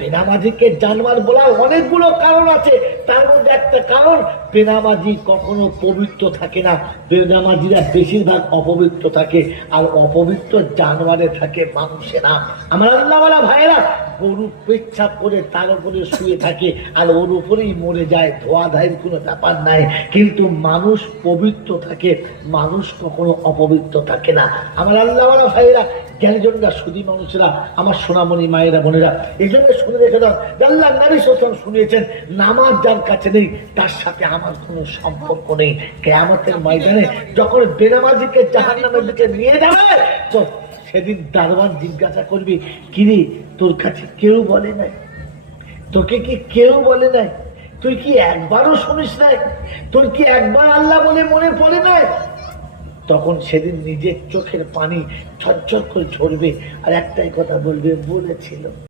বেনামাজিকে জানোয়ার বলার অনেকগুলো কারণ আছে, তার মধ্যে একটা কারণ বেনামাজি কখনো পবিত্র থাকে না। বেনামাজিরা বেশিরভাগ অপবিত্র থাকে, আর অপবিত্র জানোয়ারে থাকে, মানুষে না। আমার আল্লাহওয়ালা ভাইয়েরা গরু পেচ্ছাপ করে তার উপরে শুয়ে থাকে আর ওর উপরেই মরে যায়, ধোয়া ধায়ের কোনো ব্যাপার নাই। কিন্তু মানুষ পবিত্র থাকে, মানুষ কখনো অপবিত্র থাকে না। আমার আল্লাহওয়ালা ভাইয়েরা, জ্ঞানীজনরা, সুধী মানুষেরা, আমার সোনামণি মায়েরা বোনেরা, এই জন্য শুনে রেখে দাও, আল্লাহ নবী সাল্লাল্লাহু শুনিয়েছেন, নামাজ যার কাছে নেই তার সাথে আমার কোনো সম্পর্ক নেই। কিয়ামতের ময়দানে যখন বেনামাজিকে জাহান্নামের দিকে নিয়ে যাবে, তো সেদিন দারোয়ান জিজ্ঞাসা করবি, কিরে তোর কাছে কেউ বলে নাই? তোকে কি কেউ বলে নাই? তুই কি একবারও শুনিস নাই? তোর কি একবার আল্লাহ বলে মনে পড়ে নাই? তখন সেদিন নিজের চোখের পানি ঝরঝর করে ঝরবে আর একটাই কথা বলবে, বলেছিল।